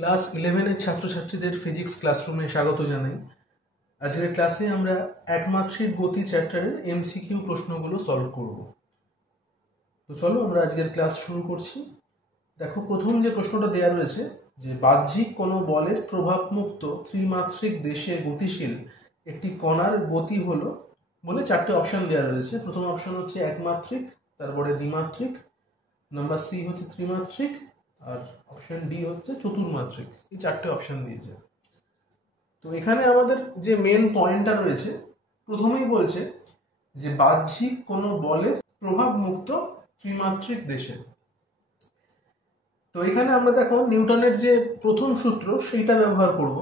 Class 11 এর ছাত্রছাত্রীদের physics ক্লাসরুমে স্বাগত জানাই। আজকের ক্লাসে আমরা একমাত্রিক গতি চ্যাপ্টারের এমসিকিউ প্রশ্নগুলো সলভ করব। তো চলো আমরা আজকের ক্লাস শুরু করছি। দেখো, প্রথম যে প্রশ্নটা দেওয়া রয়েছে যে বাহ্যিক কোনো বলের প্রভাবমুক্ত ত্রিমাত্রিক দেশে গতিশীল একটি কণার গতি হলো বলে চারটে অপশন দেওয়া রয়েছে। প্রথম অপশন হচ্ছে একমাত্রিক, তারপরে দ্বিমাত্রিক, নাম্বার সি হচ্ছে ত্রিমাত্রিক, আর অপশন ডি হচ্ছে চতুর্মাত্রিক। এই চারটে অপশন দিয়েছে। তো এখানে আমাদের যে মেন পয়েন্টটা রয়েছে, প্রথমেই বলছে যে বাহ্যিক কোনো বলের প্রভাব মুক্ত ত্রিমাত্রিক দেশে। তো এখানে আমরা দেখো নিউটনের যে প্রথম সূত্র সেইটা ব্যবহার করব।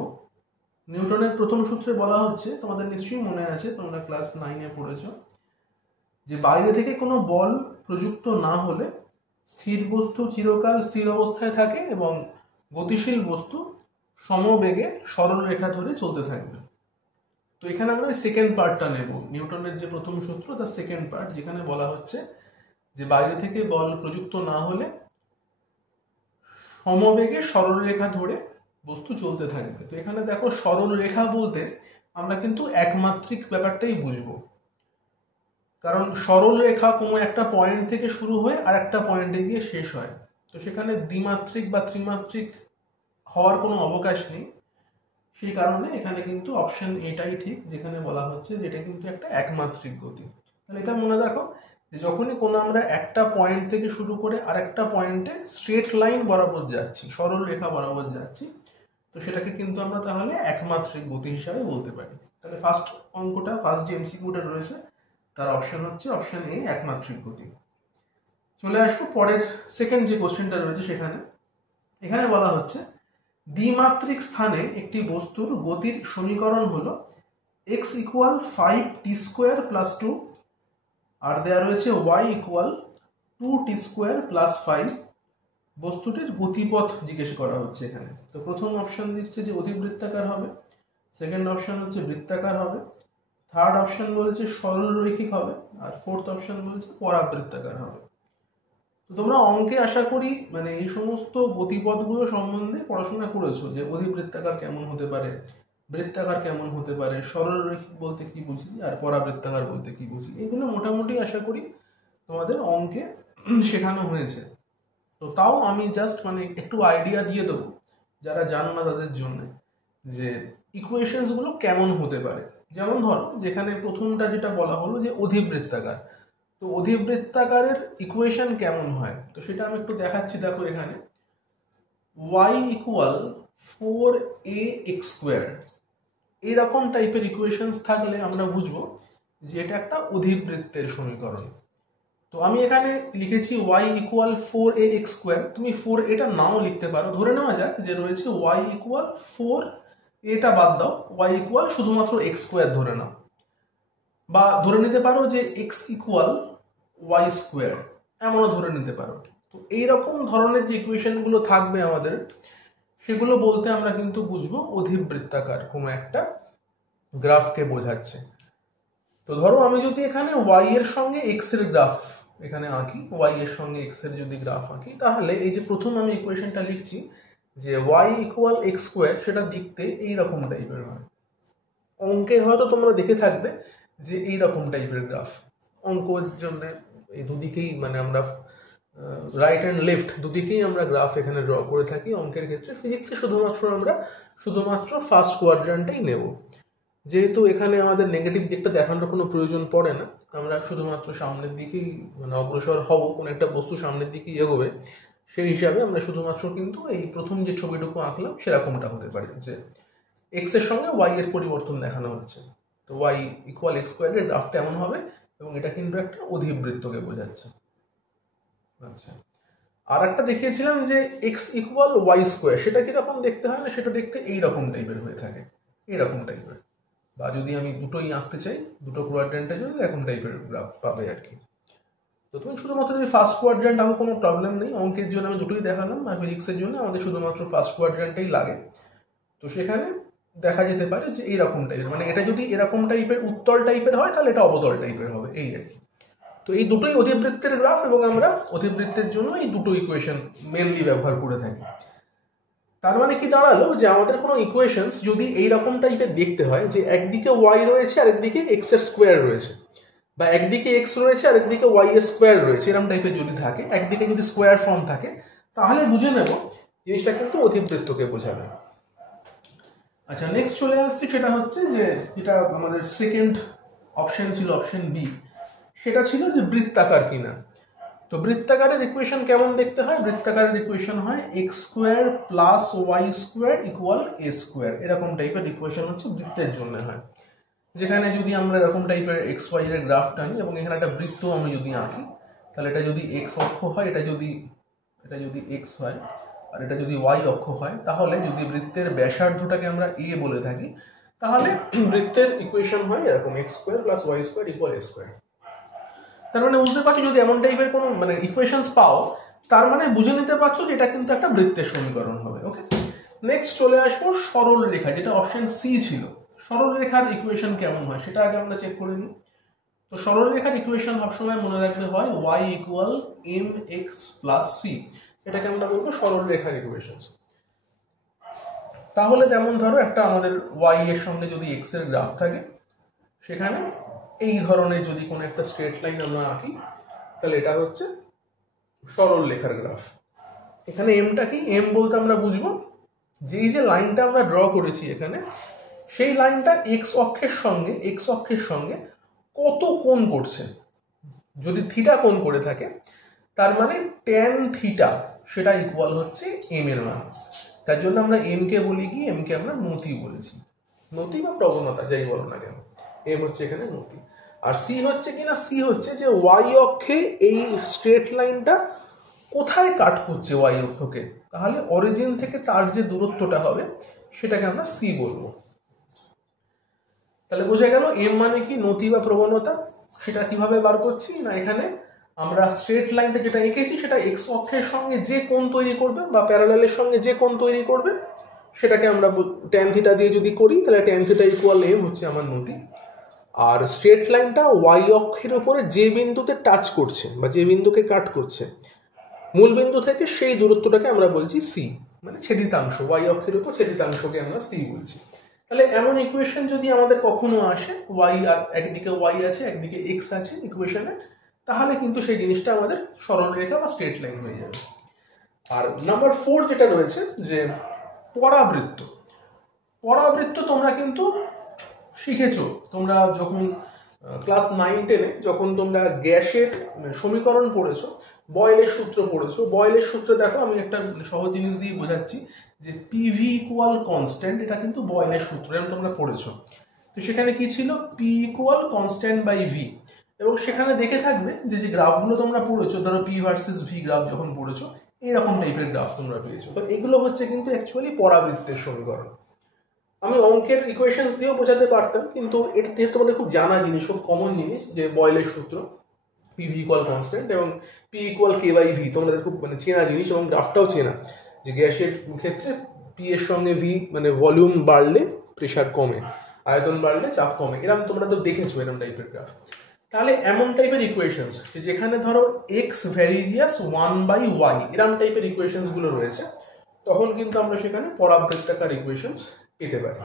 নিউটনের প্রথম সূত্রে বলা হচ্ছে, তোমাদের নিশ্চয়ই মনে আছে, তোমরা ক্লাস 9-এ পড়েছো, যে বাইরে থেকে কোনো বল প্রযুক্ত না হলে স্থির বস্তু চিরকাল স্থির অবস্থায় থাকে এবং গতিশীল বস্তু সমবেগে সরল রেখা ধরে চলতে থাকবে। তো এখানে আমরা সেকেন্ড পার্টটা নেব, নিউটনের যে প্রথম সূত্র তার সেকেন্ড পার্ট, যেখানে বলা হচ্ছে যে বাইরে থেকে বল প্রযুক্ত না হলে সমবেগে সরল রেখা ধরে বস্তু চলতে থাকবে। তো এখানে দেখো, সরল রেখা বলতে আমরা কিন্তু একমাত্রিক ব্যাপারটাই বুঝবো, কারণ সরল রেখা কোনো একটা পয়েন্ট থেকে শুরু হয়ে আর একটা পয়েন্টে গিয়ে শেষ হয়। তো সেখানে দ্বিমাত্রিক বা ত্রিমাত্রিক হওয়ার কোনো অবকাশ নেই। সেই কারণে এখানে কিন্তু অপশন এটাই ঠিক, যেখানে বলা হচ্ছে যে এটা কিন্তু একটা একমাত্রিক গতি। তাহলে এটা মনে রাখো যে যখনই কোনো আমরা একটা পয়েন্ট থেকে শুরু করে আর একটা পয়েন্টে স্ট্রেট লাইন বরাবর যাচ্ছি, সরল রেখা বরাবর যাচ্ছি, তো সেটাকে কিন্তু আমরা তাহলে একমাত্রিক গতি হিসাবে বলতে পারি। তাহলে ফার্স্ট অঙ্কটা, ফার্স্ট যে এমসিকিউটা রয়েছে তার অপশন হচ্ছে অপশন এ, একমাত্রিক গতি। চলে আসবো পরের সেকেন্ড যে কোশ্চেনটা রয়েছে সেখানে। এখানে বলা হচ্ছে দ্বিমাত্রিক স্থানে একটি বস্তুর গতির সমীকরণ হলো x ইকুয়াল 5t² + 2, আর দেওয়া রয়েছে y ইকুয়াল 2t² + 5। বস্তুটির গতিপথ জিজ্ঞেস করা হচ্ছে এখানে। তো প্রথম অপশন দিচ্ছে যে অধিবৃত্তাকার হবে, সেকেন্ড অপশন হচ্ছে বৃত্তাকার হবে, থার্ড অপশন বলছে সরল রৈখিক হবে, আর ফোর্থ অপশন বলছে পরাবৃত্তাকার হবে। তো তোমরা অঙ্কে আশা করি মানে এই সমস্ত গতিপথগুলো সম্বন্ধে পড়াশোনা করেছো, যে অধিবৃত্তাকার কেমন হতে পারে, বৃত্তাকার কেমন হতে পারে, সরল রৈখিক বলতে কি বুঝি, আর পরাবৃত্তাকার বলতে কি বুঝি, এগুলো মোটামুটি আশা করি তোমাদের অঙ্কে শেখানো হয়েছে। তো তাও আমি জাস্ট মানে একটু আইডিয়া দিয়ে দেবো যারা জানো না তাদের জন্য, যে ইকুয়েশনসগুলো কেমন হতে পারে। যেমন ধরো, যেখানে প্রথমটা যেটা বলা হলো যে অধিবৃত্তাকার, তো অধিবৃত্তাকারের ইকুয়েশন কেমন হয়, তো সেটা আমি একটু দেখাচ্ছি। দেখো এখানে y ইকুয়াল 4ax², এইরকম টাইপের ইকুয়েশনস থাকলে আমরা বুঝবো যে এটা একটা অধিবৃত্তের সমীকরণ। তো আমি এখানে লিখেছি y ইকুয়াল 4ax²। তুমি 4 এটা নাও লিখতে পারো, ধরে নেওয়া যাক যে রয়েছে y ইকুয়াল 4, এটা বাদ দাও, y ইকুয়াল শুধুমাত্র x² ধরে নাও, বা ধরে নিতে পারো যে x ইকুয়াল y², এমনও ধরে নিতে পারো। তো এইরকম ধরনের যে ইকুয়েশনগুলো থাকবে আমাদের, সেগুলো বলতে আমরা কিন্তু বুঝবো অধিবৃত্তাকার কোনো একটা গ্রাফকে বোঝাচ্ছে। তো ধরো আমি যদি এখানে y এর সঙ্গে x এর গ্রাফ এখানে আঁকি, y এর সঙ্গে x এর যদি গ্রাফ আঁকি, তাহলে এই যে প্রথম আমি ইকুয়েশনটা লিখছি যে y ইকুয়াল x², সেটা দেখতে এইরকম টাইপের হয়। অঙ্কে হয়তো তোমরা দেখে থাকবে যে এইরকম টাইপের গ্রাফ। অঙ্কের জন্য এই দুদিকেই মানে আমরা রাইট অ্যান্ড লেফট দুদিকেই আমরা গ্রাফ এখানে ড্র করে থাকি অঙ্কের ক্ষেত্রে। ফিজিক্সে শুধুমাত্র ফার্স্ট কোয়াড্র্যান্টটাই নেব, যেহেতু এখানে আমাদের নেগেটিভ দিকটা দেখানোর কোনো প্রয়োজন পড়ে না, আমরা শুধুমাত্র সামনের দিকেই মানে অগ্রসর হব, কোনো একটা বস্তু সামনের দিকেই এগোবে, সেই হিসাবে আমরা শুধুমাত্র কিন্তু এই প্রথম যে ছবিটুকু আঁকলাম সেরকমটা হতে পারে, যে এক্স এর সঙ্গে ওয়াই এর পরিবর্তন দেখানো হচ্ছে। তো ওয়াই ইকুয়াল x² এর গ্রাফটা এমন হবে, এবং এটা কিন্তু একটা অধিবৃত্তকে বোঝাচ্ছে। আচ্ছা, আর একটা দেখিয়েছিলাম যে x ইকুয়াল y², সেটা কিরকম দেখতে হয় না, সেটা দেখতে এইরকম টাইপের হয়ে থাকে, এইরকম টাইপের। বা যদি আমি দুটোই আঁকতে চাই, দুটো কোয়াড্র্যান্টে যদি এরকম টাইপের গ্রাফ পাবে আর কি। তো তুমি শুধুমাত্র যদি ফার্স্ট কোয়াড্র্যান্ট আঁকো কোনো প্রবলেম নেই, অঙ্কের জন্য আমি দুটোই দেখালাম, আর ফিজিক্সের জন্য আমাদের শুধুমাত্র ফার্স্ট কোয়াড্র্যান্টেই লাগে। তো সেখানে দেখা যেতে পারে যে এইরকম টাইপের, মানে এটা যদি এরকম টাইপের উত্তল টাইপের হয় তাহলে এটা অবতল টাইপের হবে, এই আর কি। তো এই দুটোই অধিবৃত্তের গ্রাফ, এবং আমরা অধিবৃত্তের জন্য এই দুটো ইকুয়েশন মেনলি ব্যবহার করে থাকি। তার মানে কি দাঁড়ালো যে আমাদের কোনো ইকুয়েশনস যদি এইরকম টাইপের দেখতে হয় যে একদিকে ওয়াই রয়েছে আর একদিকে এক্স এর স্কোয়ার রয়েছে, বা একদিকে এক্স রয়েছে আর একদিকে ওয়াই এর স্কোয়ার রয়েছে, এরকম টাইপের যদি থাকে, একদিকে যদি স্কোয়ার ফর্ম থাকে, তাহলে বুঝে নেব জিনিসটা কিন্তু অধিবৃত্তকে বোঝাবে। আচ্ছা, নেক্সট চলে আসছে, সেটা হচ্ছে যে যেটা আমাদের সেকেন্ড অপশন ছিল, অপশন বি, সেটা ছিল যে বৃত্তাকার কিনা। তো বৃত্তাকারের ইকুয়েশন কেমন দেখতে হয়? বৃত্তাকারের ইকুয়েশন হয় x square plus y square equal a square, এরকম টাইপের ইকুয়েশন হচ্ছে বৃত্তের জন্য হয়। যেখানে যদি আমরা এরকম টাইপের এক্স ওয়াই এর গ্রাফ টানি এবং এখানে একটা বৃত্ত আমি যদি আঁকি, তাহলে এটা যদি এক্স অক্ষ হয়, এটা যদি এক্স হয়, আর এটা যদি ওয়াই অক্ষ হয়, তাহলে যদি বৃত্তের ব্যাসার্ধটাকে আমরা এ বলে থাকি, তাহলে বৃত্তের ইকুয়েশন হয় এরকম x square plus y square equal a square. তার মানে বুঝতে পারছি যদি এমন টাইপের কোনো মানে ইকুয়েশনস পাও, তার মানে বুঝে নিতে পারছো যে এটা কিন্তু একটা বৃত্তের সমীকরণ হবে। ওকে, নেক্সট চলে আসবো সরল রেখা, যেটা অপশন সি ছিল। সরল রেখার ইকুয়েশন কেমন হয় সেটা আগে আমরা চেক করে নিই। তো সরল রেখার ইকুয়েশন সবসময় মনে রাখতে হয় y equal M X plus C, এটাকে আমরা বলবো সরল রেখার ইকুয়েশন। তাহলে যেমন ধরো একটা আমাদের y এর সঙ্গে যদি x এর গ্রাফ থাকে, সেখানে এই ধরনের যদি কোনো একটা স্ট্রেট লাইন আমরা আঁকি, তাহলে এটা হচ্ছে সরল রেখার গ্রাফ। এখানে এমটা কি? এম বলতে আমরা বুঝবো যেই যে লাইনটা আমরা ড্র করেছি এখানে, সেই লাইনটা এক্স অক্ষের সঙ্গে কত কোণ করছে। যদি থিটা কোণ করে থাকে, তার মানে ট্যান থিটা, সেটা ইকুয়াল হচ্ছে এম এর মান। তার জন্য আমরা এম কে বলি কি? এম কে আমরা নতি বলেছি, নতি বা প্রবণতা যাই বলো না কেন, এম হচ্ছে এখানে নতি। আর সি হচ্ছে কি না? সি হচ্ছে যে ওয়াই অক্ষে এই স্ট্রেট লাইনটা কোথায় কাট করছে ওয়াই অক্ষকে, তাহলে অরিজিন থেকে তার যে দূরত্বটা হবে সেটাকে আমরা সি বলবো। তাহলে বোঝা গেল এম মানে কি? নতি বা প্রবণতা। সেটা কিভাবে বার করছি না, এখানে আমরা স্ট্রেট লাইনটা যেটা এঁকেছি সেটা এক্স অক্ষের সঙ্গে যে কোণ তৈরি করবে বা প্যারালালের সঙ্গে যে কোণ তৈরি করবে, সেটাকে আমরা ট্যান থিটা দিয়ে যদি করি, তাহলে ট্যান থিটা ইকুয়াল এম হচ্ছে আমার নতি। আর স্ট্রেট লাইনটা ওয়াই অক্ষের উপরে যে বিন্দুতে টাচ করছে বা যে বিন্দুকে কাট করছে মূল বিন্দু থেকে, সেই দূরত্বটাকে আমরা বলছি সি, মানে ছেদিতাংশ। ওয়াই অক্ষের উপর ছেদিতাংশকে আমরা সি বলছি। তাহলে এমন ইকুয়েশন যদি আমাদের কখনো আসে, ওয়াই আর একদিকে ওয়াই আছে একদিকে এক্স আছে ইকুয়েশনে, তাহলে কিন্তু সেই জিনিসটা আমাদের সরল রেখা বা স্ট্রেট লাইন হয়ে যাবে। আর নাম্বার 4 যেটা রয়েছে যে পরাবৃত্ত। পরাবৃত্ত তোমরা কিন্তু শিখেছো, তোমরা যখন ক্লাস 9-10-এ যখন তোমরা গ্যাসের সমীকরণ পড়েছো, বয়েলের সূত্র পড়েছো। বয়েলের সূত্রে দেখো, আমি একটা সহজ জিনিস দিয়ে বোঝাচ্ছি যে পিভি ইকুয়াল কনস্ট্যান্ট, এটা কিন্তু বয়েলের সূত্র, এবং তোমরা পড়েছো। তো সেখানে কি ছিল? P equal constant by V. এবং সেখানে দেখে থাকবে যে যে গ্রাফগুলো তোমরা পড়েছো, ধরো পি ভার্সেস ভি গ্রাফ যখন পড়েছো, এইরকম টাইপের গ্রাফ তোমরা পেয়েছো। তো এগুলো হচ্ছে কিন্তু অ্যাকচুয়ালি পরাবৃত্তের সমীকরণ। আমি অঙ্কের ইকুয়েশনস দিয়েও বোঝাতে পারতাম, কিন্তু এটা তোমাদের খুব জানা জিনিস, খুব কমন জিনিস, যে বয়েলের সূত্র পিভি ইকুয়াল কনস্ট্যান্ট এবং P equal K by V, তোমাদের খুব মানে চেনা জিনিস, এবং গ্রাফটাও চেনা যে গ্যাসের ক্ষেত্রে পি এর সঙ্গে ভি মানে ভলিউম বাড়লে প্রেশার কমে, আয়তন বাড়লে চাপ কমে, এরকম তোমরা তো দেখেছো এরকম টাইপের গ্রাফ। তাহলে এমন টাইপের ইকুয়েশনস যেখানে ধরো এক্স ভ্যারিজিয়াস 1/y এরকম টাইপের ইকুয়েশনস গুলো রয়েছে, তখন কিন্তু আমরা সেখানে পরাবৃত্তাকার ইকুয়েশনস পেতে পারি।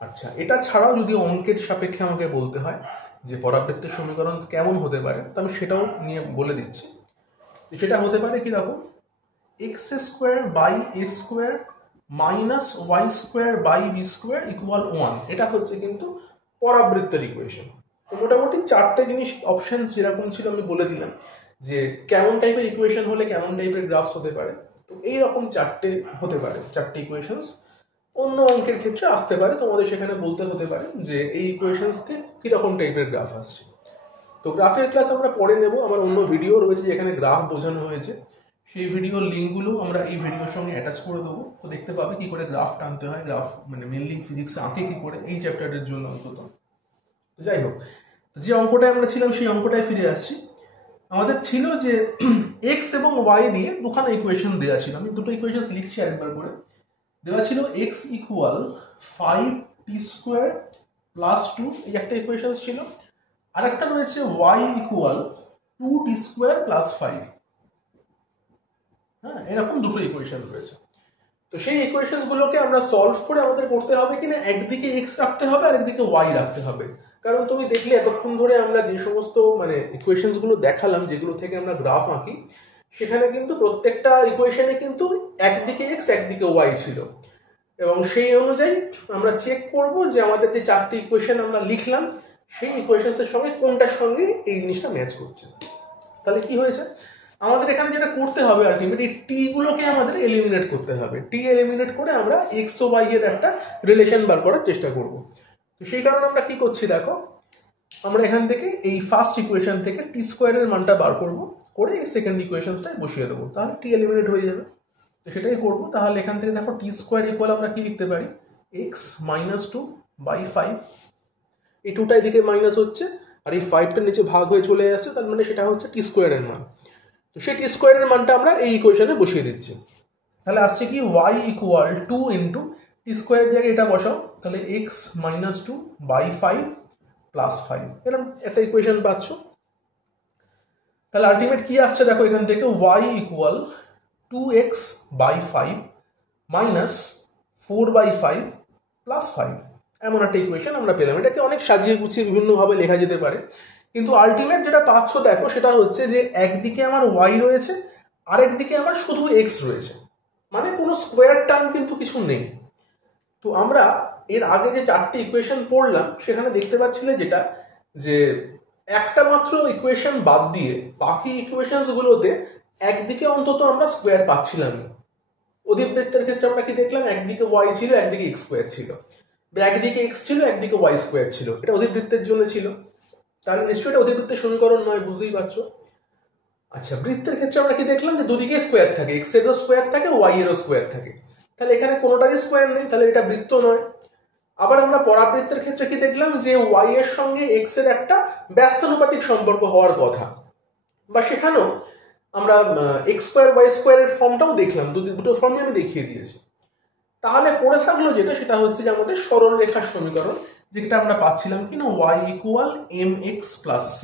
আচ্ছা, এটা ছাড়াও যদি অঙ্কের সাপেক্ষে আমাকে বলতে হয় যে পরাবৃত্তের সমীকরণ কেমন হতে পারে, তো আমি সেটাও নিয়ে বলে দিচ্ছি। সেটা হতে পারে কিরকম? X square by A square minus Y square by B square equal 1, এটা হচ্ছে কিন্তু পরাবৃত্তের ইকুয়েশন। তো মোটামুটি 4টে জিনিস অপশন যেরকম ছিল আমি বলে দিলাম যে কেমন টাইপের ইকুয়েশন হলে কেমন টাইপের গ্রাফস হতে পারে। তো এইরকম 4টে হতে পারে, 4টে ইকুয়েশনস অন্য অঙ্কের ক্ষেত্রে আসতে পারে, তোমাদের সেখানে বলতে হতে পারে যে এই ইকুয়েশনসকে কিরকম টাইপের গ্রাফ আসছে। তো গ্রাফের ক্লাস আমরা পরে নেব, আমার অন্য ভিডিও রয়েছে যেখানে গ্রাফ বোঝানো হয়েছে, সেই ভিডিওর লিঙ্কগুলো আমরা এই ভিডিওর সঙ্গে অ্যাটাচ করে দেবো। তো দেখতে পাবে কি করে গ্রাফ টানতে হয়, গ্রাফ মানে মেনলি ফিজিক্সে আঁকে কি করে, এই চ্যাপ্টারের জন্য অন্তত। যাই হোক, যে অঙ্কটায় আমরা ছিলাম সেই অঙ্কটায় ফিরে আসছি। আমাদের ছিল যে এক্স এবং ওয়াই দিয়ে দুখানা ইকুয়েশন দেওয়া ছিল, আমি দুটো ইকুয়েশন লিখছি আরেকবার করে। দেওয়া ছিল x equal 5t square plus 2, এই একটা ইকুয়েশন ছিল। আরেকটা রয়েছে Y equal 2t square plus 5। হ্যাঁ, এরকম দুটো ইকুয়েশন রয়েছে। তো সেই ইকুয়েশনসগুলোকে আমরা সলভ করে আমাদের করতে হবে কিনা একদিকে এক্স রাখতে হবে আর একদিকে ওয়াই রাখতে হবে। কারণ তুমি দেখলে এতক্ষণ ধরে আমরা যে সমস্ত মানে ইকুয়েশনসগুলো দেখালাম, যেগুলো থেকে আমরা গ্রাফ আঁকি, সেখানে কিন্তু প্রত্যেকটা ইকুয়েশনে কিন্তু একদিকে এক্স একদিকে ওয়াই ছিল, এবং সেই অনুযায়ী আমরা চেক করব যে আমাদের যে চারটি ইকুয়েশন আমরা লিখলাম সেই ইকুয়েশনসের সঙ্গে কোনটার সঙ্গে এই জিনিসটা ম্যাচ করছে। তাহলে কি হয়েছে, আমাদের এখানে যেটা করতে হবে আলটিমেটলি টি গুলোকে আমাদের এলিমিনেট করতে হবে। টি এলিমিনেট করে আমরা এক্স ও ওয়াই এর একটা রিলেশন বার করার চেষ্টা করব। তো সেই কারণে আমরা কি করছি দেখো, আমরা এখান থেকে এই ফার্স্ট ইকুয়েশন থেকে টি স্কোয়ারের মানটা বার করব, করে এই সেকেন্ড ইকুয়েশনসটাই বসিয়ে দেবো, তাহলে টি এলিমিনেট হয়ে যাবে। তো সেটাই করবো। তাহলে এখান থেকে দেখো টি স্কোয়ার ইকুয়াল আমরা কি লিখতে পারি, এক্স মাইনাস 2/5, এই 2টা এদিকে মাইনাস হচ্ছে আর এই 5টা নিচে ভাগ হয়ে চলে আসছে, তার মানে সেটা হচ্ছে টি স্কোয়ারের মান। তো সেই টি স্কোয়ারের মানটা আমরা এই ইকুয়েশনে বসিয়ে দিচ্ছি। তাহলে আসছে কি y ইকুয়াল 2 ইন্টু টি স্কোয়ারের জায়গায় এটা বসাও, তাহলে এক্স মাইনাস 2/5 প্লাস 5, এরকম একটা ইকুয়েশন পাচ্ছ। তাহলে আলটিমেট কি আসছে দেখো, এখান থেকে y equal 2x/5 minus 4/5 plus 5, এমন একটা ইকুয়েশন আমরা পেলাম। এটাকে অনেক সাজিয়ে গুছিয়ে বিভিন্নভাবে লেখা যেতে পারে, কিন্তু আলটিমেট যেটা পাচ্ছ দেখো সেটা হচ্ছে যে একদিকে আমার ওয়াই রয়েছে আর একদিকে আমার শুধু এক্স রয়েছে, মানে কোনো স্কোয়ার টার্ম কিন্তু কিছু নেই। তো আমরা এর আগে যে চারটি ইকুয়েশন পড়লাম সেখানে দেখতে পাচ্ছিলে যেটা, যে একটা মাত্র ইকুয়েশন বাদ দিয়ে বাকি ইকুয়েশনসগুলোতে একদিকে অন্তত আমরা স্কোয়ার পাচ্ছিলামই। অধিবৃত্তের ক্ষেত্রে আমরা কি দেখলাম, একদিকে ওয়াই ছিল একদিকে এক্স স্কোয়ার ছিল, একদিকে এক্স ছিল একদিকে ওয়াই স্কোয়ার ছিল, এটা অধিবৃত্তের জন্য ছিল। তাহলে নিশ্চয়ই এটা অধিবৃত্তের সমীকরণ নয়, বুঝতেই পারছো। আচ্ছা, বৃত্তের ক্ষেত্রে আমরা কি দেখলাম যে দুদিকে স্কোয়ার থাকে, এক্স এরও স্কোয়ার থাকে ওয়াই এরও স্কোয়ার থাকে, তাহলে এখানে কোনোটারই স্কোয়ার নেই, তাহলে এটা বৃত্ত নয়। আবার আমরা পরাবৃত্তের ক্ষেত্রে কি দেখলাম যে ওয়াই এর সঙ্গে এক্স এর একটা ব্যস্তানুপাতিক সম্পর্ক হওয়ার কথা, বা সেখানেও আমরা এক্স স্কোয়ার ওয়াই স্কোয়ারের ফর্মটাও দেখলাম, দুটো ফর্মই আমি দেখিয়ে দিয়েছি। তাহলে পড়ে থাকলো যেটা, সেটা হচ্ছে যে আমাদের সরল রেখার সমীকরণ, যেটা আমরা পাচ্ছিলাম কিনা y equal mx plus c।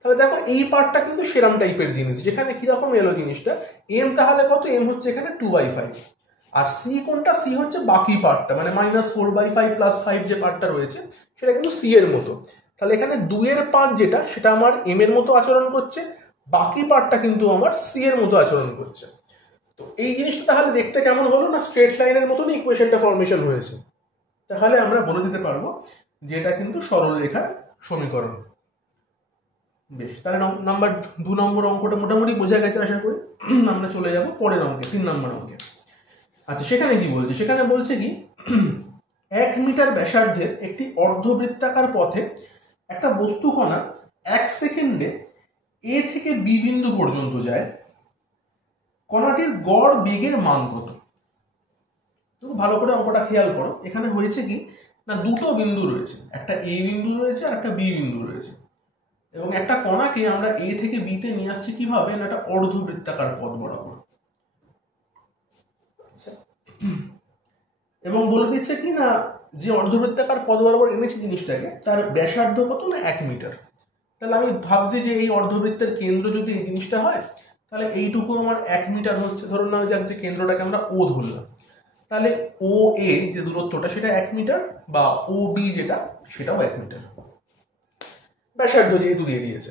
তাহলে দেখো এই পার্টটা কিন্তু সেরাম টাইপের জিনিস, যেখানে কিরকম এলো জিনিসটা, m তাহলে কত, m হচ্ছে এখানে 2/5, আর c কোনটা, c হচ্ছে বাকি পার্টটা, মানে মাইনাস 4/5 প্লাস 5 যে পার্টটা রয়েছে সেটা কিন্তু c এর মতো। তাহলে এখানে 2 এর পার্ট যেটা, সেটা আমার m এর মতো আচরণ করছে, বাকি পার্টটা কিন্তু আমার c এর মতো আচরণ করছে। তো এই জিনিসটা তাহলে দেখতে কেমন হলো না, স্ট্রেট লাইনের মতনই ইকুয়েশনটা ফর্মেশন হয়েছে। তাহলে আমরা বলে দিতে পারবো যে এটা কিন্তু সরল রেখার সমীকরণ। বেশ, তাহলে নাম্বার 2 নম্বর অঙ্কটা মোটামুটি বোঝা গেছে আশা করি। আমরা চলে যাব পরের অঙ্কে, 3 নম্বর অঙ্কে। আচ্ছা, সেখানে কি বলছে, সেখানে বলছে কি 1 মিটার ব্যাসার্ধের একটি অর্ধবৃত্তাকার পথে একটা বস্তুকণা 1 সেকেন্ডে এ থেকে বি বিন্দু পর্যন্ত যায়, কণাটির গড় বেগের মান কত? তো ভালো করে অঙ্কটা খেয়াল করো। এখানে হয়েছে কি না, দুটো বিন্দু রয়েছে, একটা এ বিন্দু রয়েছে আর একটা বি বিন্দু রয়েছে, এবং একটা কণাকে আমরা এ থেকে বি তে নিয়ে আসছি কিভাবে না, একটা অর্ধবৃত্তাকার পথ বরাবর। এবং বলে দিচ্ছে কি না, যে অর্ধবৃত্তাকার পথ বরাবর এনেছি জিনিসটাকে, তার ব্যাসার্ধ কত না 1 মিটার। তাহলে আমি ভাবছি যে এই অর্ধবৃত্তের কেন্দ্র যদি এই জিনিসটা হয়, তাহলে এইটুকু আমার 1 মিটার হচ্ছে, ধরুন না যাক যে কেন্দ্রটাকে আমরা ও ধরলাম, তাহলে ও এ যে দূরত্বটা সেটা 1 মিটার, বা ও বি যেটা সেটাও 1 মিটার, ব্যাসার্ধ যেহেতু দিয়ে দিয়েছে।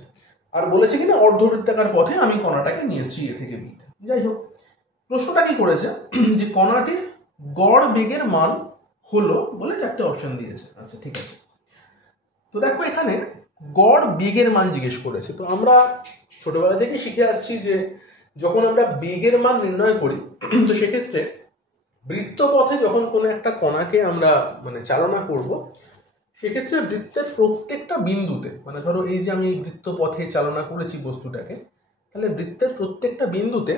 আর বলেছে কিনা অর্ধবৃত্তাকার পথে আমি কণাটাকে নিয়ে এসেছি এ থেকে বিতে। যাই হোক, প্রশ্নটা কি করেছে যে কণাটির গড় বেগের মান হলো বলে 4টে অপশন দিয়েছে। আচ্ছা, ঠিক আছে। তো দেখো এখানে গড় বেগের মান জিজ্ঞেস করেছে। তো আমরা ছোটবেলা থেকে শিখে আসছি যে যখন আমরা বেগের মান নির্ণয় করি, তো সেক্ষেত্রে বৃত্তপথে যখন কোনো একটা কণাকে আমরা মানে চালনা করব, সেক্ষেত্রে বৃত্তের প্রত্যেকটা বিন্দুতে, মানে ধরো এই যে আমি বৃত্তপথে চালনা করেছি বস্তুটাকে, তাহলে বৃত্তের প্রত্যেকটা বিন্দুতে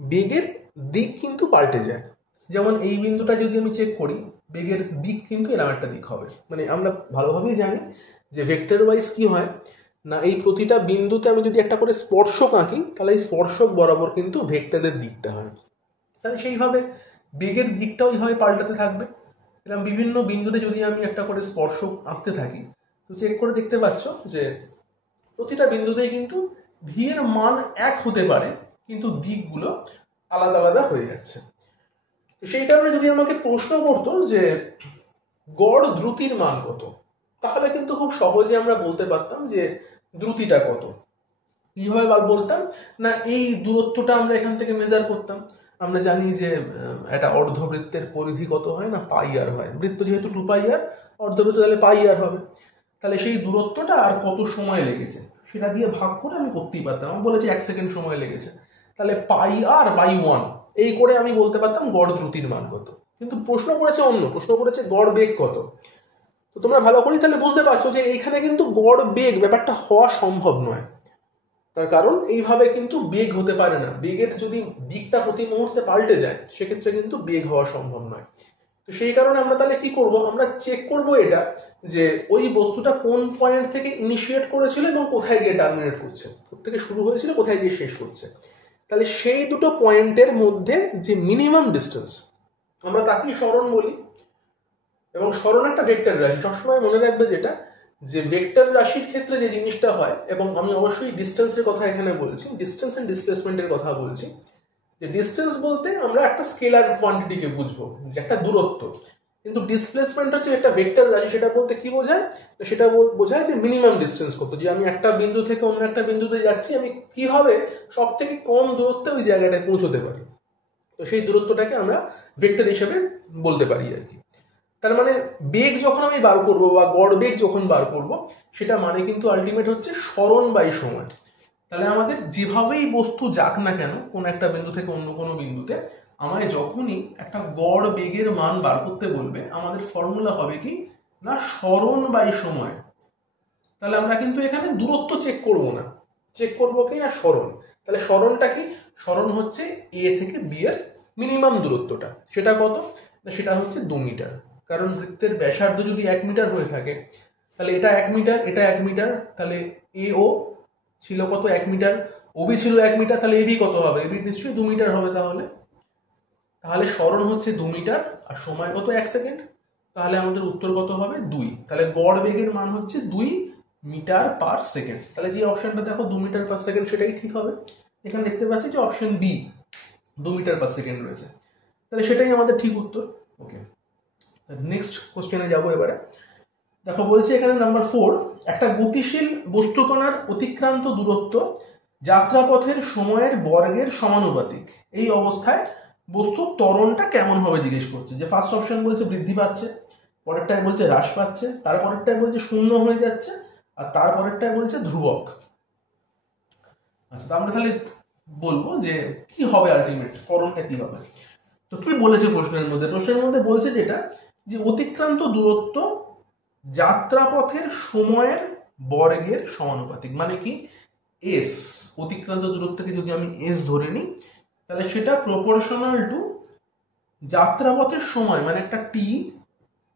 বেগের দিক কিন্তু পাল্টে যায়। যেমন এই বিন্দুটা যদি আমি চেক করি, বেগের দিক কিন্তু এরকম একটা দিক হবে। মানে আমরা ভালোভাবেই জানি যে ভেক্টর ওয়াইজ কি হয় না, এই প্রতিটা বিন্দুতে আমি যদি একটা করে স্পর্শক আঁকি, তাহলে এই স্পর্শক বরাবর কিন্তু ভেক্টরের দিকটা হয়। তাহলে সেইভাবে বেগের দিকটাও এইভাবে পাল্টাতে থাকবে। এরকম বিভিন্ন বিন্দুতে যদি আমি একটা করে স্পর্শক আঁকতে থাকি, তো চেক করে দেখতে পাচ্ছ যে প্রতিটা বিন্দুতেই কিন্তু ভি এর মান 1 হতে পারে, কিন্তু দিকগুলো আলাদা আলাদা হয়ে যাচ্ছে। সেই কারণে যদি আমাকে প্রশ্ন করতো যে গড় দ্রুতির মান কত, তাহলে কিন্তু খুব সহজে আমরা বলতে পারতাম যে দ্রুতিটা কত। কিভাবে বলতাম না, এই দূরত্বটা আমরা এখান থেকে মেজার করতাম। আমরা জানি যে একটা অর্ধবৃত্তের পরিধি কত হয় না, পাই আর হয়। বৃত্ত যেহেতু 2 পাই আর, অর্ধবৃত্ত তাহলে পাই আর হবে। তাহলে সেই দূরত্বটা আর কত সময় লেগেছে সেটা দিয়ে ভাগ করে আমি করতেই পারতাম। আমি বলেছি 1 সেকেন্ড সময় লেগেছে, তাহলে পাই আর বাই 1 এই করে আমি বলতে পারতাম গড় দ্রুতির মান কত। কিন্তু প্রশ্ন করেছে অন্য, প্রশ্ন করেছে গড় বেগ কত। তো তোমরা ভালো করেই তাহলে বুঝতে পারছো যে এইখানে কিন্তু গড় বেগ ব্যাপারটা হওয়া সম্ভব নয়। তার কারণ এইভাবে কিন্তু বেগ হতে পারে না। বেগের যদি দিকটা প্রতি মুহূর্তে পাল্টে যায় সেক্ষেত্রে কিন্তু বেগ হওয়া সম্ভব নয়। তো সেই কারণে আমরা তাহলে কি করব, আমরা চেক করব এটা যে ওই বস্তুটা কোন পয়েন্ট থেকে ইনিশিয়েট করেছিল এবং কোথায় গিয়ে টার্মিনেট করছে, থেকে শুরু হয়েছিল কোথায় গিয়ে শেষ করছে। তাহলে সেই দুটো পয়েন্টের মধ্যে যে মিনিমাম ডিস্টেন্স আমরা তাকেই সরণ বলি। এবং সরণ একটা ভেক্টর রাশি, সবসময় মনে রাখবে যেটা যে ভেক্টর রাশির ক্ষেত্রে যে জিনিসটা হয়, এবং আমি অবশ্যই ডিস্টেন্সের কথা এখানে বলছি, ডিস্টেন্স এন্ড ডিসপ্লেসমেন্টের কথা বলছি। যে ডিস্টেন্স বলতে আমরা একটা স্কেলার কোয়ান্টিটিকে বুঝবো, যে একটা দূরত্ব। কিন্তু ডিসপ্লেসমেন্ট হচ্ছে একটা ভেক্টর রাশি, সেটা বলতে কি বোঝায়, সেটা বোঝায় যে মিনিমাম ডিস্টেন্স কত। যে আমি একটা বিন্দু থেকে অন্য একটা বিন্দুতে যাচ্ছি, আমি কিভাবে সব থেকে কম দূরত্বে ওই জায়গাটায় পৌঁছতে পারি। তো সেই দূরত্বটাকে আমরা ভেক্টর হিসেবে বলতে পারি আর কি। তার মানে বেগ যখন আমি বার করবো বা গড় বেগ যখন বার করব, সেটা মানে কিন্তু আলটিমেট হচ্ছে সরণ বাই সময়। তাহলে আমাদের যেভাবেই বস্তু যাক না কেন কোন একটা বিন্দু থেকে অন্য কোনো বিন্দুতে, আমায় যখনই একটা গড় বেগের মান বার করতে বলবে, আমাদের ফর্মুলা হবে কি না সরণ বাই সময়। তাহলে আমরা কিন্তু এখানে দূরত্ব চেক করব না, চেক করবো কি না সরণ। তাহলে সরণটা কি, সরণ হচ্ছে এ থেকে বি এর মিনিমাম দূরত্বটা। সেটা কত, সেটা হচ্ছে 2 মিটার। কারণ বৃত্তের ব্যাসার্ধ যদি 1 মিটার হয়ে থাকে, তাহলে এটা 1 মিটার, এটা 1 মিটার, তাহলে এ ও ছিল কত 1 মিটার, ওবি ছিল 1 মিটার, তাহলে এবি কত হবে, এবি নিশ্চয়ই 2 মিটার হবে। তাহলে সরণ হচ্ছে 2 মিটার আর সময় কত 1 সেকেন্ড। তাহলে আমাদের উত্তর কত হবে 2। তাহলে গড় বেগের মান হচ্ছে 2 মিটার পার সেকেন্ড। তাহলে যে অপশনটা দেখো 2 মিটার পার সেকেন্ড সেটাই ঠিক হবে। এখানে দেখতে পাচ্ছি যে option B 2 meter per second রয়েছে, তাহলে সেটাই আমাদের ঠিক উত্তর। ওকে, নেক্সট কোশ্চেনে যাবো এবারে। দেখো বলছে এখানে নাম্বার 4, একটা গতিশীল বস্তুকণার অতিক্রান্ত দূরত্ব যাত্রাপথের সময়ের বর্গের সমানুপাতিক। এই অবস্থায় বস্তুর ত্বরণটা কেমন হবে জিজ্ঞেস করছে। যে ফার্স্ট অপশন বলছে বৃদ্ধি পাচ্ছে, পরেরটায় বলছে হ্রাস পাচ্ছে, তারপরেরটায় বলছে শূন্য হয়ে যাচ্ছে, আর তারপরেরটায় বলছে ধ্রুবক। আচ্ছা, তো আমরা তাহলে বলবো যে কি হবে আলটিমেট ত্বরণটা কি হবে। তো কি বলেছে প্রশ্নের মধ্যে, প্রশ্নের মধ্যে বলছে যেটা যে অতিক্রান্ত দূরত্ব যাত্রাপথের সময়ের বর্গের সমানুপাতিক। মানে কি, এস অতিক্রান্ত দূরত্বকে যদি আমি এস ধরে নিই, তাহলে সেটা প্রপোর্শনাল টু যাত্রাপথের সময়, মানে একটা টি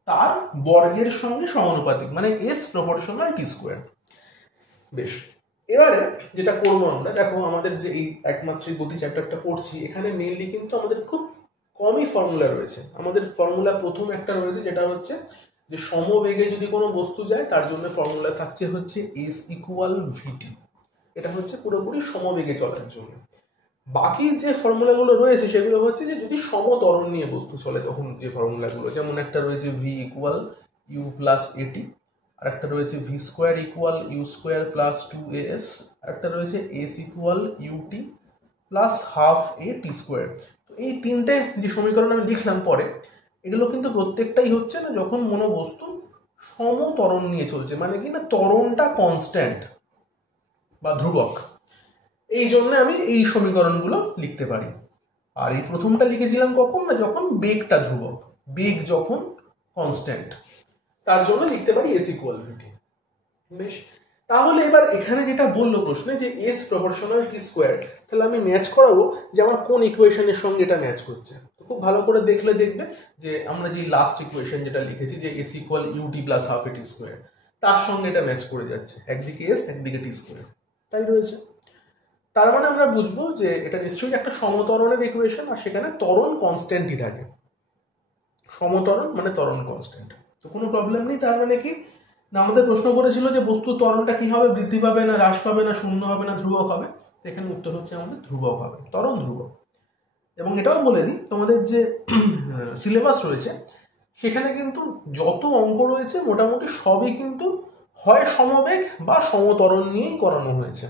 তার বর্গের সঙ্গে সমানুপাতিক, মানে এস প্রপোর্শনাল টি স্কোয়ার। বেশ, এবারে যেটা করবো আমরা, দেখো আমাদের যে এই একমাত্রিক গতি চ্যাপ্টারটা পড়ছি, এখানে মেইনলি কিন্তু আমাদের খুব কমই ফর্মুলা রয়েছে। আমাদের ফর্মুলা প্রথম একটা রয়েছে যেটা হচ্ছে যে সমবেগে যদি কোনো বস্তু যায় তার জন্য ফর্মুলা থাকছে হচ্ছে এস ইকুয়াল ভিটি। এটা হচ্ছে পুরোপুরি সমবেগে চলার জন্য। বাকি যে ফর্মুলাগুলো রয়েছে সেগুলো হচ্ছে যে যদি সমত্বরণ নিয়ে বস্তু চলে তখন যে ফর্মুলাগুলো, যেমন একটা রয়েছে ভি ইকুয়াল ইউ প্লাস এটি, আর একটা রয়েছে v square equal u square plus 2as, আর একটা রয়েছে s equal u t plus half a t square. তো এই তিনটে যে সমীকরণ আমি লিখলাম পরে, এগুলো কিন্তু প্রত্যেকটাই হচ্ছে না যখন কোনো বস্তু সমত্বরণ নিয়ে চলছে, মানে কি না ত্বরণটা কনস্ট্যান্ট বা ধ্রুবক। এই জন্য আমি এই সমীকরণগুলো লিখতে পারি। আর এই প্রথমটা লিখেছিলাম কখন না, যখন বেগটা ধ্রুবক, বেগ যখন কনস্ট্যান্ট, তার জন্য লিখতে পারি এস ইকুয়াল ভিটি। বেশ, তাহলে এবার এখানে যেটা বললো প্রশ্নে যে এস প্রপোর্শনাল টি স্কোয়ার, তাহলে আমি ম্যাচ করাবো যে আমার কোন ইকুয়েশনের সঙ্গে এটা ম্যাচ করছে। তো খুব ভালো করে দেখলে দেখবে যে আমরা যে লাস্ট ইকুয়েশন যেটা লিখেছি যে s equal u t plus half a t square, তার সঙ্গে এটা ম্যাচ করে যাচ্ছে, একদিকে এস একদিকে টি স্কোয়ার, তাই রয়েছে। তার মানে আমরা বুঝবো যে এটা নিশ্চয়ই একটা সমত্বরণের ইকুয়েশন, আর সেখানে ত্বরণ কনস্ট্যান্টই থাকে। সমত্বরণ মানে ত্বরণ কনস্ট্যান্ট, তো কোনো প্রবলেম নেই। তার মানে কি না, আমাদের প্রশ্ন করেছিল যে বস্তুর ত্বরণটা কি হবে, বৃদ্ধি পাবে না হ্রাস পাবে না শূন্য হবে না ধ্রুবক হবে। এখানে উত্তর হচ্ছে আমাদের ধ্রুবক হবে, ত্বরণ ধ্রুবক। এবং এটাও বলে দিই, তোমাদের যে সিলেবাস রয়েছে সেখানে কিন্তু যত অঙ্ক রয়েছে মোটামুটি সবই কিন্তু হয় সমবেগ বা সমতরণ নিয়েই করানো হয়েছে।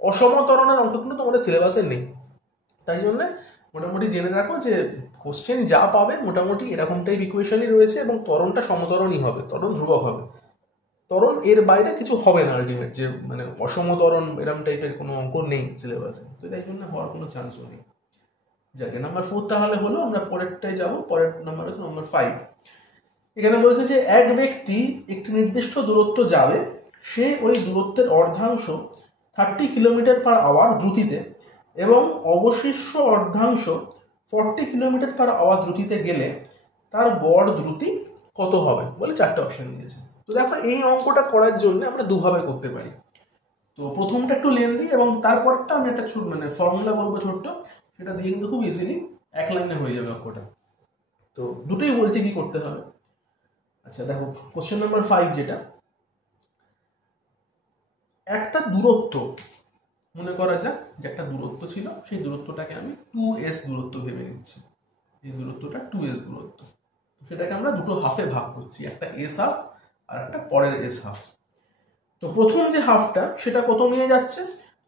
অসমতরণের অঙ্ক কিন্তু তোমাদের সিলেবাসে নেই। তাই জন্য মোটামুটি জেনে রাখো যে কোশ্চেন যা পাবে মোটামুটি এরকম টাইপ ইকুয়েশনই রয়েছে, এবং ত্বরণটা সমতরণই হবে, ত্বরণ ধ্রুবক হবে, ত্বরণ এর বাইরে কিছু হবে না আলটিমেট, যে মানে অসমতরণ এরকম টাইপের কোনো অঙ্ক নেই সিলেবাসে, তো তাই জন্য হওয়ার কোনো চান্সও নেই। যাকে নাম্বার 4 তাহলে হলো, আমরা পরেরটায় যাব। পরের নাম্বার হচ্ছে নাম্বার 5। এখানে বলছে যে এক ব্যক্তি একটি নির্দিষ্ট দূরত্ব যাবে, সে ওই দূরত্বের অর্ধাংশ 30 কিলোমিটার/আওয়ার দ্রুতিতে এবং অবশিষ্ট অর্ধাংশ 40 কিলোমিটার/আওয়ার দ্রুতিতে গেলে তার গড় দ্রুতি কত হবে বলে 4টে অপশন দিয়েছে। তো দেখো এই অঙ্কটা করার জন্য আমরা দুভাবে করতে পারি। তো প্রথমটা একটু লেন্দি এবং তারপরটা আমি একটা মানে ফর্মুলা বলবো ছোট্ট, সেটা দিয়ে কিন্তু খুব ইজিলি এক লাইনে হয়ে যাবে অঙ্কটা। তো দুটোই বলছি কি করতে হবে। আচ্ছা দেখো, কোশ্চেন নাম্বার 5 যেটা, একটা দূরত্ব মনে করা যাক যে একটা দূরত্ব ছিল, সেই দূরত্বটাকে আমি 2s দূরত্ব ভেবে নিচ্ছি। এই দূরত্বটা 2s দূরত্ব, সেটাকে আমরা দুটো হাফে ভাগ করছি, একটা s হাফ আর একটা পরের s হাফ। তো প্রথম যে হাফটা সেটা কত নিয়ে যাচ্ছে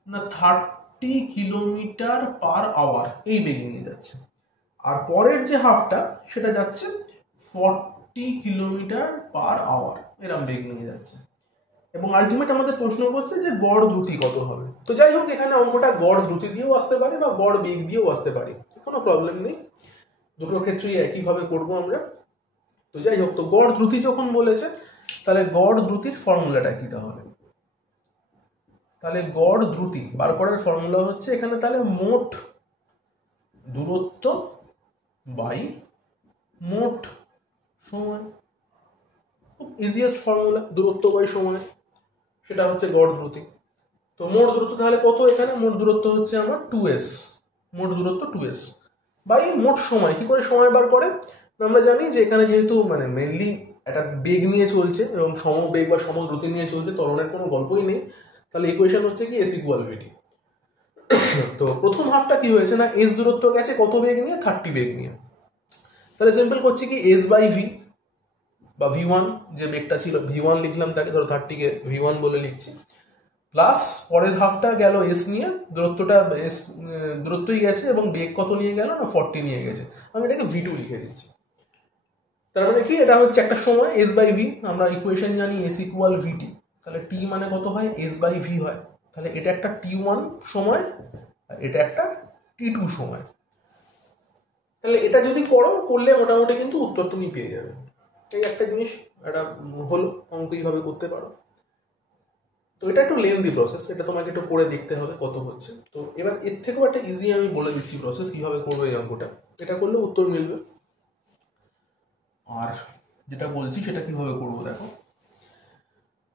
না 30 কিলোমিটার/আওয়ার এই বেগে নিয়ে যাচ্ছে, আর পরের যে হাফটা সেটা যাচ্ছে 40 কিলোমিটার/আওয়ার এরম বেগ নিয়ে যাচ্ছে। এবং আলটিমেট আমাদের প্রশ্ন করছে যে গড় দ্রুতি কত হবে। তো যাই হোক, এখানে অঙ্কটা গড় দ্রুতি দিয়েও আসতে পারে বা গড় বেগ দিয়েও আসতে পারে, কোনো প্রবলেম নেই, দুটোর ক্ষেত্রেই একইভাবে করবো আমরা। তো যাই হোক, তো গড় দ্রুতি যখন বলেছে তাহলে গড় দ্রুতির ফর্মুলাটা কি তাহলে? তাহলে গড় দ্রুতি বার করার ফর্মুলা হচ্ছে এখানে তাহলে মোট দূরত্ব বাই মোট সময়। খুব ইজিয়েস্ট ফর্মুলা, দূরত্ব বাই সময়, সেটা হচ্ছে গড় দ্রুতি। তো মোট দূরত্ব তাহলে কত? এখানে মোট দূরত্ব হচ্ছে আমার 2s, মোট দূরত্ব 2s বাই মোট সময়। কি করে সময় বার করে? আমরা জানি যে এখানে যেহেতু মানে মেনলি একটা বেগ নিয়ে চলছে এবং সমবেগ বা সমদ্রুতি নিয়ে চলছে, ত্বরণের কোনো গল্পই নেই, তাহলে ইকুয়েশন হচ্ছে কি s = vt। তো প্রথম হাফটা কি হয়েছে না s দূরত্ব গেছে কত বেগ নিয়ে? 30 বেগ নিয়ে। তাহলে সিম্পল করছি কি s/v বা v1, যে বেগটা ছিল v1 লিখলাম, তাকে ধরো 30 কে v1 বলে লিখছি, প্লাস পরের হাফটা গেল s নিয়ে, দূরত্বটা s দূরত্বই গেছে এবং বেগ কত নিয়ে গেল না 40 নিয়ে গেছে, আমি এটাকে v2 লিখে দিচ্ছি। তার মানে কি, এটা হচ্ছে একটা সময় s/v, আমরা ইকুয়েশন জানি s = vt, তাহলে t মানে কত হয়? s/v হয়। তাহলে এটা একটা t1 সময় আর এটা একটা t2 সময়। তাহলে এটা যদি করলে মোটামুটি কিন্তু উত্তর তুমি পেয়ে যাবে। এই একটা জিনিস, এটা হলো অঙ্ক এইভাবে করতে পারো। তো এটা একটু লেন্দি প্রসেস, এটা তোমাকে একটু করে দেখতে হবে কত হচ্ছে। তো এবার এর থেকেও একটা ইজি আমি বলে দিচ্ছি প্রসেস কিভাবে করবো এই অঙ্কটা, এটা করলে উত্তর মিলবে। আর যেটা বলছি সেটা কিভাবে করবো দেখো,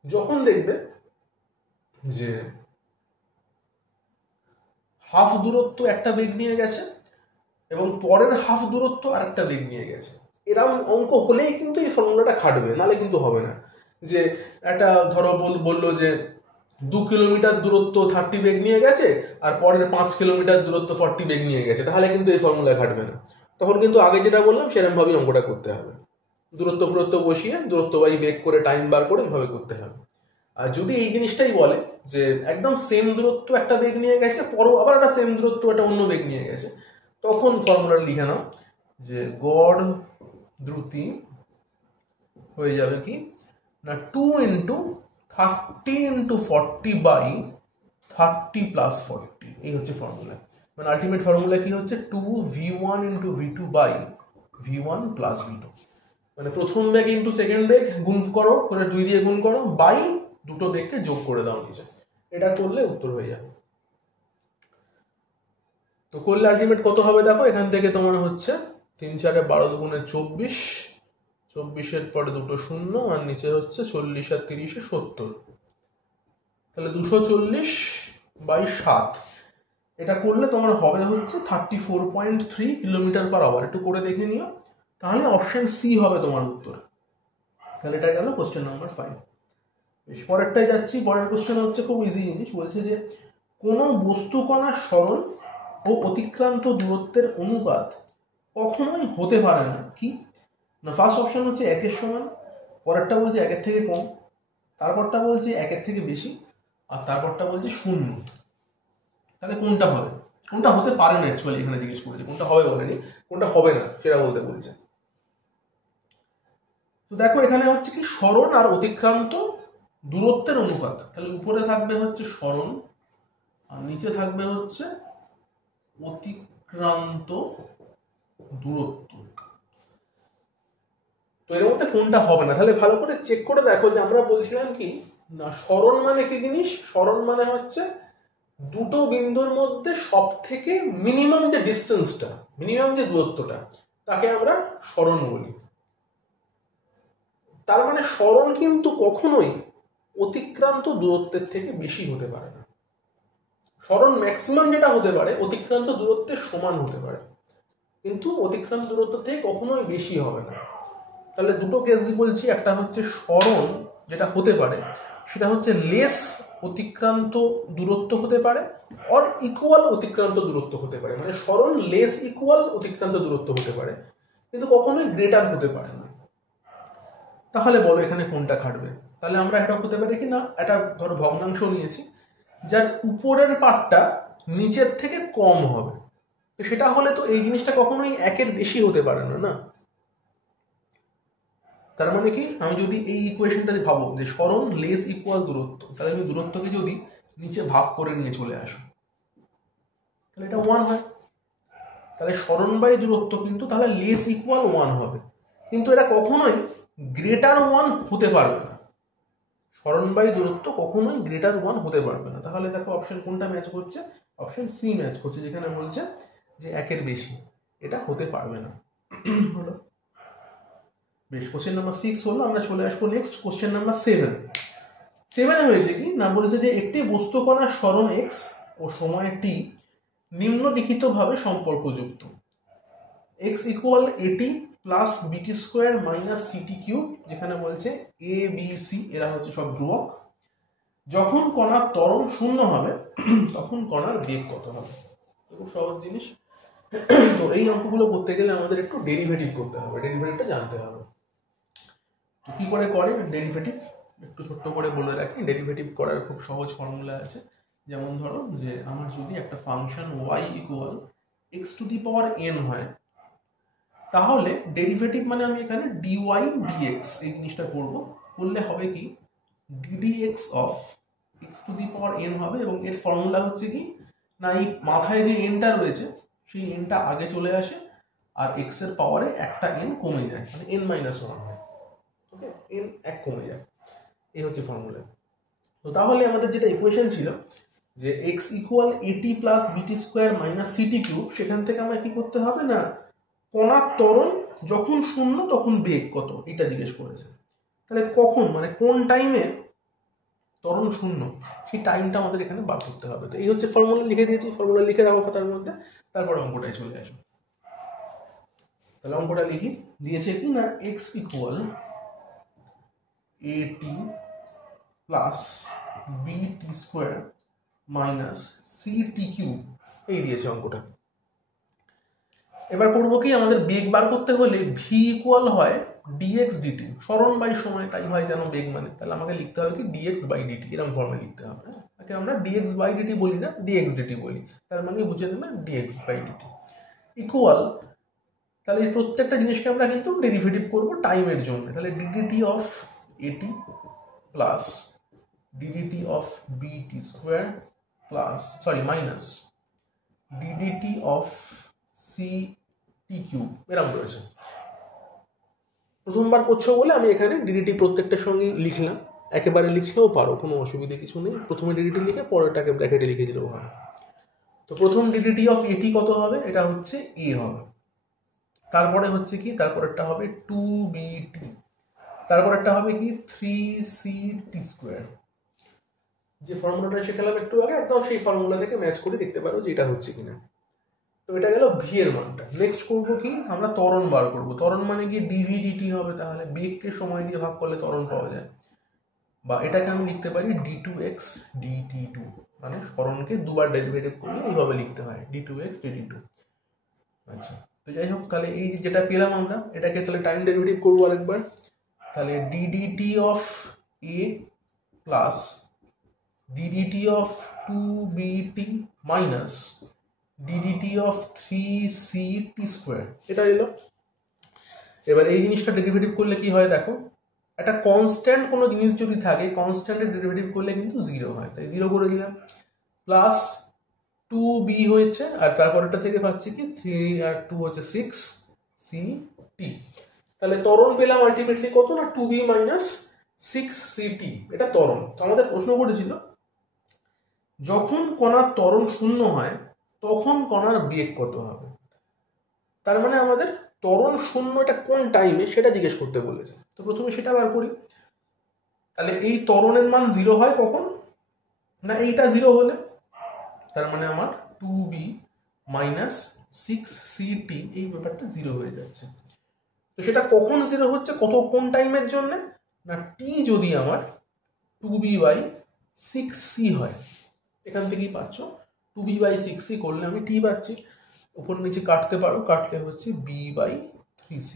যখন দেখবে যে হাফ দূরত্ব একটা বেগ নিয়ে গেছে এবং পরের হাফ দূরত্ব আর একটা বেগ নিয়ে গেছে, এরকম অঙ্ক হলেই কিন্তু এই ফর্মুলাটা খাটবে, নাহলে কিন্তু হবে না। যে একটা ধরো বললো যে 2 কিলোমিটার দূরত্ব 30 বেগ নিয়ে গেছে আর পরের 5 কিলোমিটার দূরত্ব 40 বেগ নিয়ে গেছে, তাহলে কিন্তু এই ফর্মুলা খাটবে না। তখন কিন্তু আগে যেটা বললাম সেরকমভাবেই অঙ্কটা করতে হবে, দূরত্ব ফুরত্ব বসিয়ে দূরত্ব বাই বেগ করে টাইম বার করে এইভাবে করতে হবে। আর যদি এই জিনিসটাই বলে যে একদম সেম দূরত্ব একটা বেগ নিয়ে গেছে, পরও আবার একটা সেম দূরত্ব একটা অন্য বেগ নিয়ে গেছে, তখন ফর্মুলাটা লিখে নাও যে গড় দ্রুতি হয়ে যাবে কি না 2 × 30 × 40 বাই 30 + 40, এই হচ্ছে ফর্মুলা। মানে আলটিমেট ফর্মুলা কি হচ্ছে 2v1 × v2 by v1 + v2, মানে প্রথম বেগ ইন্টু সেকেন্ড বেগ গুণ করো, করে 2 দিয়ে গুণ করো, বাই দুটো বেগকে যোগ করে দাও নিচে, এটা করলে উত্তর হয়ে যাবে। তো করলে আলটিমেট কত হবে দেখো, এখান থেকে তোমার হচ্ছে 3 × 4 = 12, 2 × 24, 24-এর পরে দুটো শূন্য আর নিচে হচ্ছে 40 আর 30 = 70, তাহলে 240/7, এটা করলে তোমার হবে হচ্ছে 34.3 কিলোমিটার/আওয়ার। একটু করে দেখে নিও, তাহলে অপশন সি হবে তোমার উত্তর। তাহলে এটা গেল কোশ্চেন নাম্বার 5। বেশ, পরেরটাই যাচ্ছি। পরের কোশ্চেন হচ্ছে খুব ইজি জিনিস, বলছে যে কোনো বস্তুকণার সরণ ও অতিক্রান্ত দূরত্বের অনুপাত কখনোই হতে পারে না কি না, ফার্স্ট অপশন হচ্ছে 1 সমান, পরেরটা বলছে 1 থেকে কম, তারপরটা বলছে 1 থেকে বেশি, আর তারপরটা বলছে 0। তাহলে কোনটা হবে? কোনটা হতে পারে না অ্যাকচুয়ালি এখানে জিজ্ঞেস করেছে, কোনটা হবে বলেনি, কোনটা হবে না সেটা বলতে বলছে। তো দেখো এখানে হচ্ছে কি সরণ আর অতিক্রান্ত দূরত্বের অনুপাত, তাহলে উপরে থাকবে হচ্ছে সরণ আর নিচে থাকবে হচ্ছে অতিক্রান্ত দূরত্ব। তো এর মধ্যে কোনটা হবে না? তাহলে ভালো করে চেক করে দেখো যে আমরা বলছিলাম কি না, সরণ মানে কি জিনিস? সরণ মানে হচ্ছে দুটো বিন্দুর মধ্যে সব থেকে মিনিমাম যে ডিস্টেন্সটা, মিনিমাম যে দূরত্বটা, তাকে আমরা সরণ বলি। তার মানে সরণ কিন্তু কখনোই অতিক্রান্ত দূরত্বের থেকে বেশি হতে পারে না। সরণ ম্যাক্সিমাম যেটা হতে পারে অতিক্রান্ত দূরত্বের সমান হতে পারে, কিন্তু অতিক্রান্ত দূরত্ব থেকে কখনোই বেশি হবে না। তাহলে দুটো কেস বলছি, একটা হচ্ছে সরণ যেটা হতে পারে সেটা হচ্ছে লেস অতিক্রান্ত দূরত্ব হতে পারে, অর ইকুয়াল অতিক্রান্ত দূরত্ব হতে পারে। মানে সরণ লেস ইকুয়াল অতিক্রান্ত দূরত্ব হতে পারে, কিন্তু কখনোই গ্রেটার হতে পারে না। তাহলে বলো এখানে কোনটা খাটবে? তাহলে আমরা এটা হতে পারে কি না, একটা ধরো ভগ্নাংশ নিয়েছি যার উপরের পার্টটা নিচের থেকে কম হবে, তো সেটা হলে তো এই জিনিসটা কখনোই 1 বেশি হতে পারে না, না? তার মানে কি, আমি যদি এই ইকুয়েশনটা ভাবো যে সরণ লেস ইকুয়াল দূরত্ব, তাহলে আমি দূরত্বকে যদি নিচে ভাগ করে নিয়ে চলে আসো, তাহলে এটা 1 হয়। তাহলে সরণ বাই দূরত্ব কিন্তু তাহলে লেস ইকুয়াল 1 হবে, কিন্তু এটা কখনোই গ্রেটার 1 হতে পারবে না। সরণ বাই দূরত্ব কখনোই গ্রেটার 1 হতে পারবে না। তাহলে দেখো অপশন কোনটা ম্যাচ করছে? অপশন সি ম্যাচ করছে, যেখানে বলছে যে 1 বেশি এটা হতে পারবে না। হলো বেশ, কোশ্চেন নাম্বার 6 হলো। আমরা চলে আসবো নেক্সট কোশ্চেন নাম্বার 7। 7 হয়েছে কি না, বলেছে যে একটি বস্তুকণার সরণ x ও সময় t নিম্নলিখিতভাবে সম্পর্কযুক্ত। x ইকুয়াল এটি প্লাস বিটি স্কোয়ার মাইনাস সিটি কিউব, যেখানে বলছে এ বি সি এরা হচ্ছে সব ধ্রুবক। যখন কণার ত্বরণ 0 হবে তখন কণার বেগ কত হবে? খুব সহজ জিনিস। তো এই অঙ্কগুলো করতে গেলে আমাদের একটু ডেরিভেটিভ করতে হবে, ডেরিভেটিভটা জানতে হবে। তো কি করে করে ডেরিভেটিভ একটু ছোট্ট করে বলে রাখি। ডেরিভেটিভ করার খুব সহজ ফর্মুলা আছে। যেমন ধরো যে আমার যদি একটা function y equal x to the power n হয়, তাহলে ডেরিভেটিভ মানে আমি এখানে dy dx এই জিনিসটা করবো। করলে হবে কি ddx of x to the power n হবে, এবং এর ফর্মুলা হচ্ছে কি না, এই মাথায় যে nটা রয়েছে সেই nটা আগে চলে আসে আর x এর পাওয়ারে একটা n কমে যায়, মানে n-1 হয়। ওকে, n 1 কমে যায়, এই হচ্ছে ফর্মুলা। তো তাহলে আমাদের যেটা ইকুয়েশন ছিল যে x ইকুয়াল এটি প্লাস বিটি স্কোয়ার মাইনাস সিটি কিউব, সেখান থেকে আমরা কি করতে হবে না, কণার ত্বরণ যখন 0 তখন বেগ কত এটা জিজ্ঞেস করেছে। তাহলে কখন মানে কোন টাইমে ত্বরণ 0 সেই টাইমটা আমাদের এখানে বার করতে হবে। তো এই হচ্ছে ফর্মুলা, লিখে দিয়েছি, ফর্মুলা লিখে রাখো খাতার মধ্যে, তারপর অঙ্কটায় চলে আসো। তাহলে অঙ্কটা লিখি, দিয়েছে কি না x ইকুয়াল এটি প্লাস বিটি স্কোয়ার মাইনাস সিটি কিউব, এই দিয়েছে অঙ্কটা। এবার করবো কি, আমাদের বেগ বার করতে হলে ভি ইকুয়াল হয় ডিএক্স ডিটি, সরণ বাই সময়, তাই হয় যেন বেগ মানে, তাহলে আমাকে লিখতে হবে কি ডিএক্স বাই ডিটি, এরকম ফর্মে লিখতে হবে। তাকে আমরা ডিএক্স বাই ডিটি বলি না, ডিএক্স ডিটি বলি, তার মানে বুঝে নেবে ডিএক্স বাই ডিটি ইকুয়াল। তাহলে এই প্রত্যেকটা জিনিসকে আমরা কিন্তু ডেরিভেটিভ করবো টাইমের জন্য। তাহলে ডিডিটি অফ এটি প্লাস ডিডিটি অফ বিটি square plus minus DDT of city cube, এরকম রয়েছে। প্রথমবার করছো বলে আমি এখানে ডিডিটি প্রত্যেকটার সঙ্গে লিখলাম, একেবারে লিখলেও পারো, কোনো অসুবিধা কিছু নেই। প্রথমে ডিডিটি লিখে পরেরটাকে ব্র্যাকেটে লিখে দিলেও হবে। তো প্রথম ডিডিটি অফ এটি কত হবে? এটা হচ্ছে এ হবে। তারপরে হচ্ছে কি, তারপরেরটা হবে 2bt, তারপরেরটা হবে কি 3ct স্কোয়ার। যে ফর্মুলাটা শেখালাম একটু আগে, একদম সেই ফর্মুলা থেকে ম্যাচ করে দেখতে পারো যে এটা হচ্ছে কিনা। তো এটা গেল ভি এর মানটা। নেক্সট করবো কি, আমরা ত্বরণ বার করবো। ত্বরণ মানে কি ডিভি ডিটি হবে, তাহলে বেগকে সময় দিয়ে ভাগ করলে ত্বরণ পাওয়া যায়। বা এটাকে আমি লিখতে পারি d2x dt2, মানে স্মরণকে দুবার ডেরিভেটিভ করলে এইভাবে লিখতে হয় d2x dt2। আচ্ছা, তো যাই হোক, তাহলে এই যেটা পেলাম আমরা এটাকে তাহলে টাইম ডেরিভেটিভ করবো আরেকবার। তাহলে ddt of a plus ddt of 2bt minus ddt of 3ct square, এটা এলো। এবার এই জিনিসটা ডেরিভেটিভ করলে কি হয় দেখো, একটা কনস্ট্যান্ট কোনো জিনিস যদি থাকে কনস্ট্যান্টের ডেরিভেটিভ করলে কিন্তু 0 হয়, তাই 0 করে দিলাম। প্লাস 2b হয়েছে, আর তারপরটা থেকে পাচ্ছি কি 3 আর 2 হচ্ছে 6ct। তাহলে ত্বরণ পেলাম আলটিমেটলি কত না 2b মাইনাস 6ct, এটা ত্বরণ। তো আমাদের প্রশ্ন করেছিল যখন কণার ত্বরণ শূন্য হয় তখন কণার বেগ কত হবে। তার মানে আমাদের ত্বরণ শূন্য এটা কোন টাইমে সেটা জিজ্ঞেস করতে বলেছে। তো প্রথমে সেটা বার করি। তাহলে এই ত্বরণের মান 0 হয় কখন না, এইটা 0 হলে, তার মানে আমার 2b মাইনাস 6ct এই ব্যাপারটা 0 হয়ে যাচ্ছে। তো সেটা কখন 0 হচ্ছে, কোন টাইমের জন্য না, t যদি আমার 2b বাই 6c হয়, এখান থেকেই পাচ্ছ 2b বাই 6c করলে আমি t পাচ্ছি, উপর নিচে কাটতে পারো, কাটলে হচ্ছে b বাই 3c।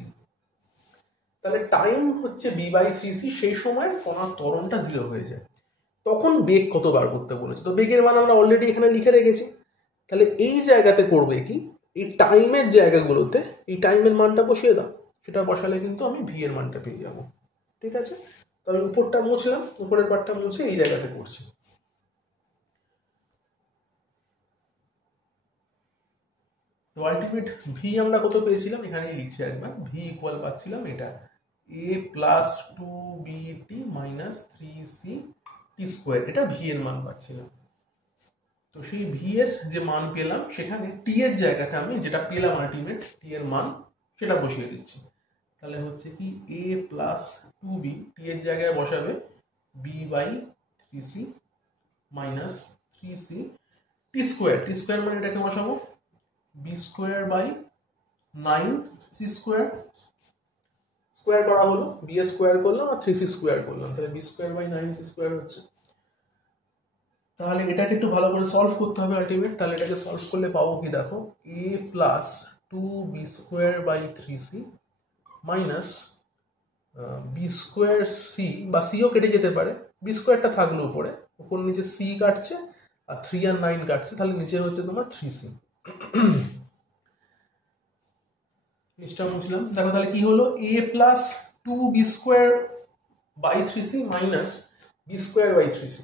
তাহলে টাইম হচ্ছে b বাই 3c, সেই সময় কণার ত্বরণটা 0 হয়ে যায়। তখন বেগ কত বার করতে বলেছে, তো বেগের মান আমরা অলরেডি এখানে লিখে রেখেছি। তাহলে এই জায়গাতে করবে কি, এই টাইমের জায়গাগুলোতে এই টাইমের মানটা বসিয়ে দাও, সেটা বসালে কিন্তু আমি ভি এর মানটা পেয়ে যাবো। ঠিক আছে, তো আমি উপরটা মুছলাম, উপরের পার্টটা মুছে এই জায়গাতে করছি। তো আলটিমেট ভি আমরা কত পেয়েছিলাম, এখানেই লিখছি একবার, ভি ইকুয়াল পাচ্ছিলাম এটা a plus 2bt minus 3ct square, এটা ভি এর মান পাচ্ছিলাম। তো সেই ভি এর যে মান পেলাম সেখানে টি এর জায়গাতে আমি যেটা পেলাম আলটিমেট টি এর মান সেটা বসিয়ে দিচ্ছি। তাহলে হচ্ছে কি a প্লাস 2b, টি এর জায়গায় বসাবে b by 3c minus 3c T square, T square মানে এটাকে বসাবো b square by 9c square, স্কোয়ার করা হলো, b এর স্কোয়ার করলাম আর 3c স্কোয়ার করলাম, তাহলে b square by 9c square হচ্ছে। তাহলে এটাকে একটু ভালো করে সলভ করতে হবে আলটিমেট। তাহলে এটাকে সলভ করলে পাবো কি দেখো, a plus 2b square by 3c minus B square C, বা সিও কেটে যেতে পারে, বি স্কোয়ারটা থাকলো উপরে, উপর নিচে সি কাটছে আর 3 আর 9 কাটছে, তাহলে নিচে হচ্ছে তোমার 3c। নিচটা মুছলাম, দেখো তাহলে কি হলো, a plus 2b square by 3c minus B square by 3c।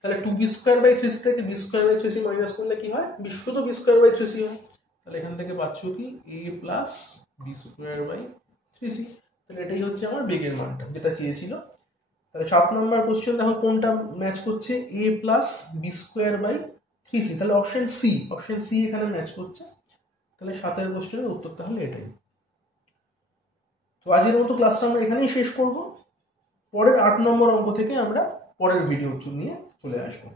তাহলে 2b স্কোয়ার বাই 3c থেকে b square by 3c minus করলে কি হয়, শুধু b স্কোয়ার বাই 3c হয়। তাহলে এখান থেকে পাচ্ছ কি a plus b square by 3c। তাহলে এটাই হচ্ছে আমার বেগের মানটা যেটা চেয়েছিল। তাহলে 7 নম্বর কোশ্চেন দেখো কোনটা ম্যাচ করছে, a plus B square by 3c, তাহলে অপশন সি এখানে ম্যাচ করছে। তাহলে 7 কোশ্চেনের উত্তর তাহলে এটাই। তো আজকের মতো ক্লাসটা আমরা এখানেই শেষ করব। পরের 8 নম্বর অঙ্ক থেকে আমরা পরের ভিডিও নিয়ে চলে আসবো।